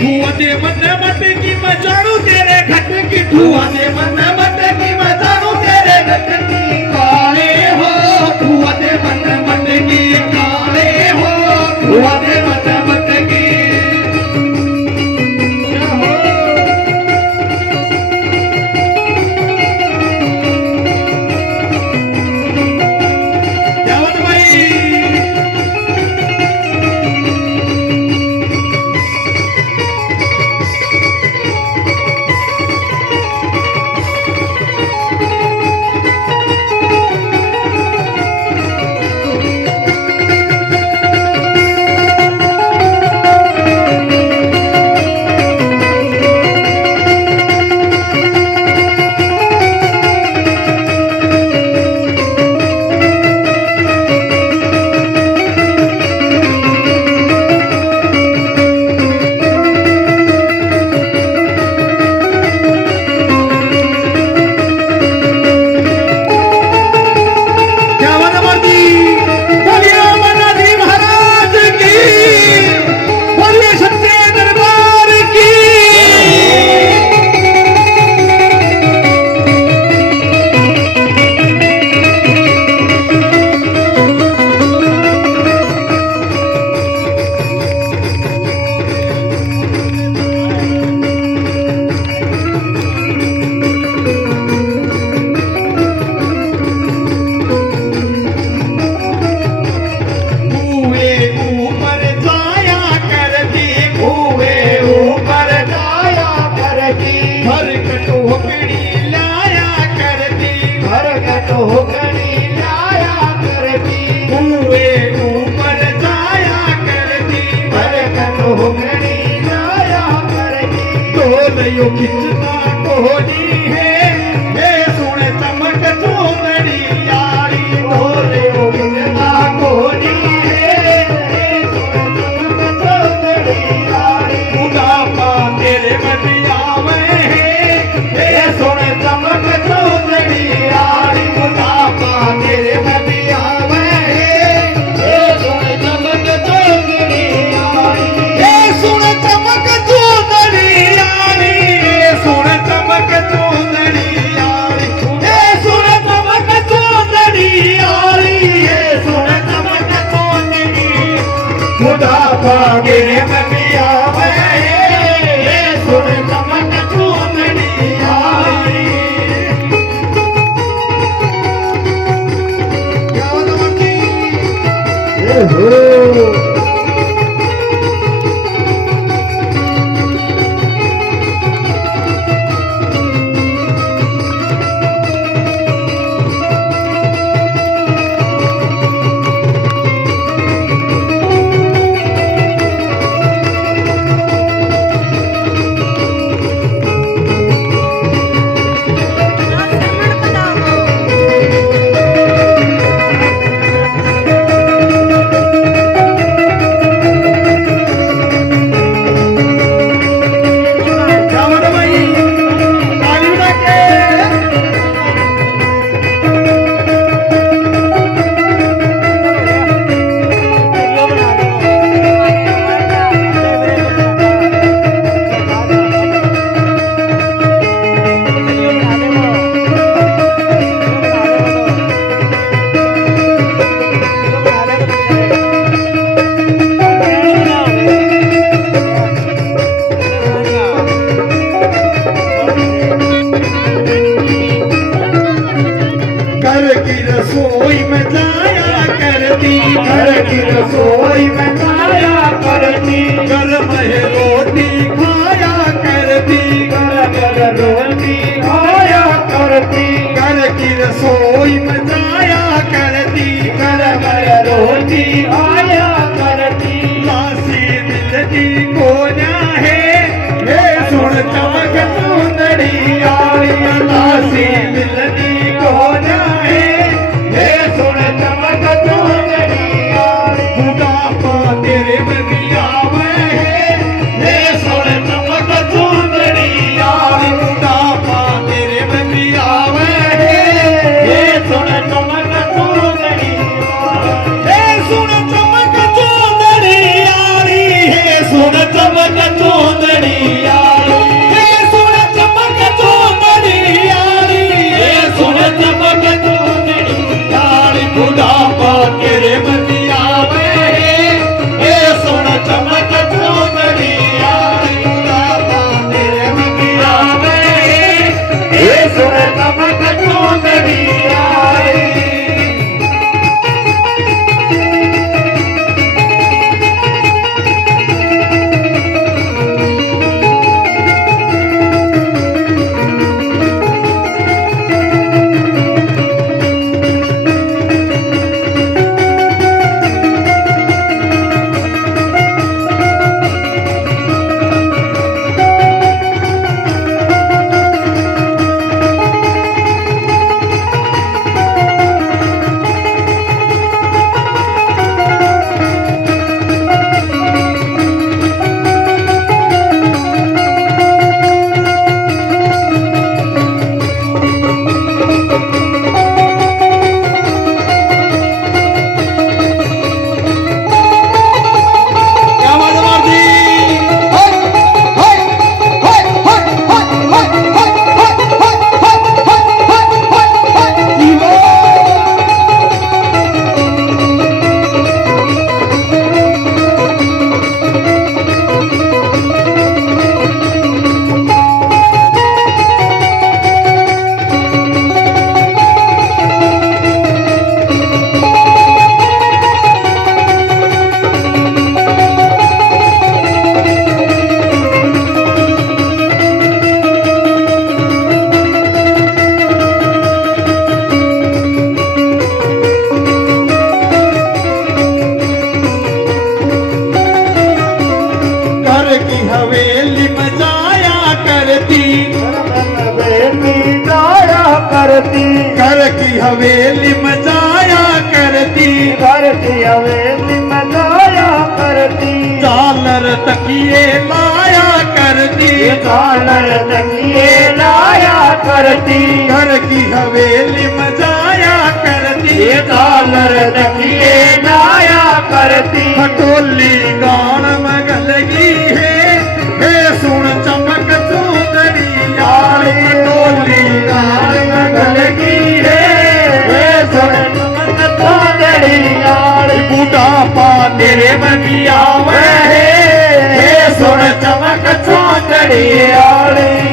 धुआं दे मन मटकी मैं जानू तेरे घट की धुआं दे मन मटकी मैं जानू तेरे घट की काले हो धुआं दे मन मटकी काले हो धुआं दे मन मटकी यो खिंचता कोहनी है ये सुन चमक चोंदड़ी यारी ढोले यो खिंचता कोहनी है ये सुन चमक चोंदड़ी यारी बुढ़ापा तेरे बदिया में है ये सुन चमक चोंदड़ी यारी बुढ़ापा तेरे बदिया में है ये सुन चमक चोंदड़ी यारी ये सुन चमक चोंदड़ी सुन चमक चोंदड़ी यारी ये सुन चमक चोंदड़ी यारी ये सुन चमक चोंदड़ी बुढ़ापा गिरे बगिया में ये सुन चमक चोंदड़ी यारी क्या बात है रसोई में जाया करती घर की रसोई में जाया करती घर में रोटी खाया करती घर घर रोटी खाया करती घर की रसोई में जाया करती घर घर रोटी खाया करती लासी मिलती को ना है ये सुन चमक चुंदड़ी यारी लासी मिलती को ना है ये सुन चमक चोंदड़ी यारी बुढ़ापा तेरे बगिया में है ये सुन चमक चोंदड़ी यारी बुढ़ापा तेरे बगिया में है ये सुन चमक चोंदड़ी ये सुन चमक चोंदड़ी यारी ये सुन चमक चोंदड़ी हवेली में जाया करती, हवेली जाया करती, घर की हवेली में जाया करती, घर की हवेली में जाया करती, झालर तकिए लाया करती, झालर तकिए लाया करती, घर की हवेली में जाया करती, झालर तकिए लाया करती, खटोली गान में गलगी है, हे सुन चमक चौधरी यार, खटोली गान में गलगी है, वे सुन चमक चौधरी यार, बुढ़ापा तेरे बगिया में है, हे सुन चमक चौधरी यार।